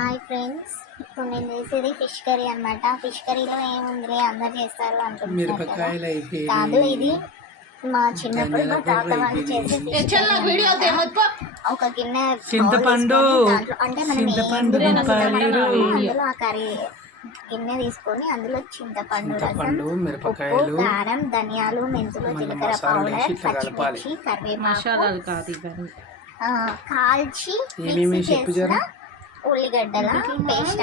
Hi friends, ఇప్పుడు నేను చేసేది ఫిష్ కర్రీ అనమాట. ఫిష్ కర్రీలో ఏముంది అందరు చేస్తారు అనుకుంటున్నారు కదా. కాదు, ఇది మా చిన్నప్పుడు మా తాత వాళ్ళు చేసే ఒక గిన్నె చింతపండు అంటే మనం అందులో ఆ కర్రీ గిన్నె తీసుకొని అందులో చింతపండు రసం, ఉప్పు, కారం, ధనియాలు, మెంతులు, జీలకర్ర పౌడర్, పచ్చిమిర్చి, కరివేపాకు కాల్చి మిక్సీ చేసిన ఉల్లిగడ్డల పేస్ట్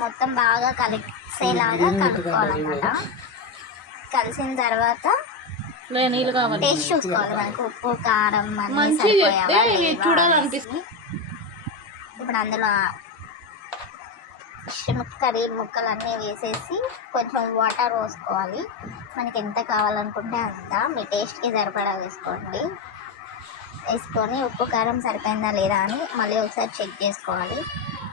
మొత్తం బాగా కలిసేలాగా కలుపుకోవాలన్నమాట. కలిసిన తర్వాత టేస్ట్ చూసుకోవాలి, మనకు ఉప్పు కారం చూడాలనిపిస్తుంది. ఇప్పుడు అందులో కర్రీ ముక్కలన్నీ వేసేసి కొంచెం వాటర్ పోసుకోవాలి. మనకి ఎంత కావాలనుకుంటే అంత, మీ టేస్ట్కి సరిపడా వేసుకోండి. వేసుకొని ఉప్పు కారం సరిపోయిందా లేదా అని మళ్ళీ ఒకసారి చెక్ చేసుకోవాలి.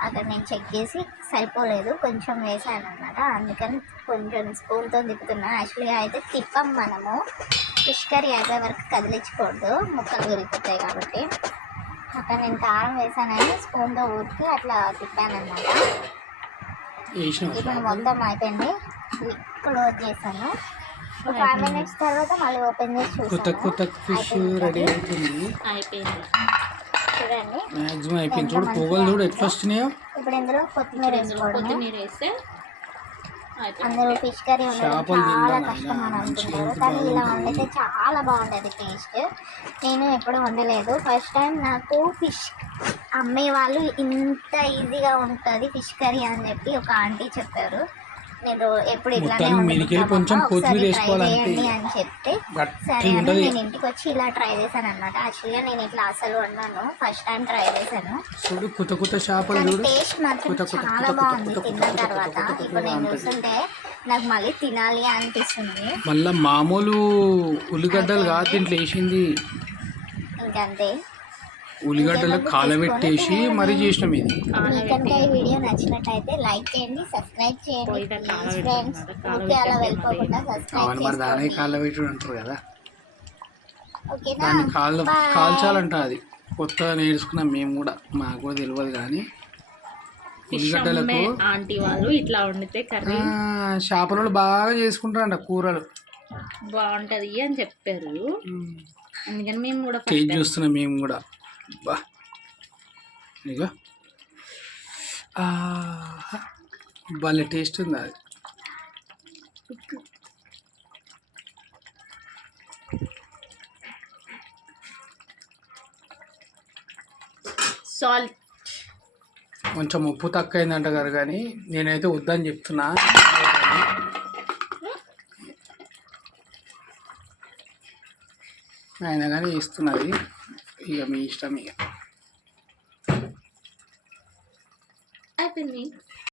అక్కడ నేను చెక్ చేసి సరిపోలేదు, కొంచెం వేసాను అన్నమాట. అందుకని కొంచెం స్పూన్తో తిప్పుతున్నాను. యాక్చువల్గా అయితే తిప్పం మనము, ఫిష్ కర్రీ అయిపోయే వరకు కదిలించకూడదు, ముక్కలు విరిగిపోతాయి కాబట్టి. అక్కడ నేను కారం వేసానని స్పూన్తో ఊరికి అట్లా తిప్పాను అన్నమాట. ఇప్పుడు మొత్తం అయిపోయింది, క్లోజ్ చేశాను. 5 minutes తర్వాత మళ్ళీ ఓపెన్ చేసి చూడండి. ఇప్పుడు ఇందులో కొత్తిమీర వేస్తే అందరూ ఫిష్ కర్రీ చాలా కష్టం అని అనుకుంటారు, కానీ ఇలా వండితే చాలా బాగుంటుంది టేస్ట్. నేను ఎప్పుడు వండలేదు, ఫస్ట్ టైం. నాకు ఫిష్ అమ్మే వాళ్ళు ఇంత ఈజీగా ఉంటుంది ఫిష్ కర్రీ అని చెప్పి ఒక ఆంటీ చెప్పారు. నేను ఎప్పుడు ఇట్లానే చేయండి అని చెప్తే సరే అని నేను ఇంటికి వచ్చి ఇలా ట్రై చేశాను అనమాట. యాక్చువల్గా నేను ఇట్లా అసలు వండాను, ఫస్ట్ టైం ట్రై చేశాను. టేస్ట్ మాత్రం చాలా బాగుంది తిన్న తర్వాత. ఇప్పుడు నేను చూస్తుంటే నాకు మళ్ళీ తినాలి అనిపిస్తుంది. మళ్ళీ మామూలు ఉల్లిగడ్డలు కాదు దీంట్లో వేసింది, ఇంకంతే. ఉల్లిగడ్డలు కాలబెట్టేసి మరీ చేసినాం. ఇది మీకనుక ఈ వీడియో నచ్చినట్టయితే లైక్ చేయండి, సబ్స్క్రైబ్ చేయండి ఫ్రెండ్స్. ఓకే, అలా వెళ్ళిపోకుండా సబ్స్క్రైబ్ చేసుకోండి. కాలబెట్టుడు అంటారు కదా, ఓకేనా? దాన్ని కాల్చాలంట. అది కొత్తగా నేర్చుకున్నాం మేము కూడా, మాకు కూడా తెలియదు. కానీ ఉల్లిగడ్డలకు ఆంటీ వాళ్ళు ఇట్లా వండితే కర్రీ చేపలు బాగా చేసుకుంటారంట, కూరలు బాగుంటది అని చెప్పారు. అందుకని మేము కూడా టేస్ట్ చూస్తున్నాం మేము కూడా. బా ఇక భలే టేస్ట్ ఉంది అది. సాల్ట్ కొంచెం ఉప్పు తక్కువ అయిందంట కదా, కానీ నేనైతే వద్దని చెప్తున్నా. అయినా కానీ ఇస్తున్నది, ఇక మీ ఇష్టం. ఇక అయిపోయింది.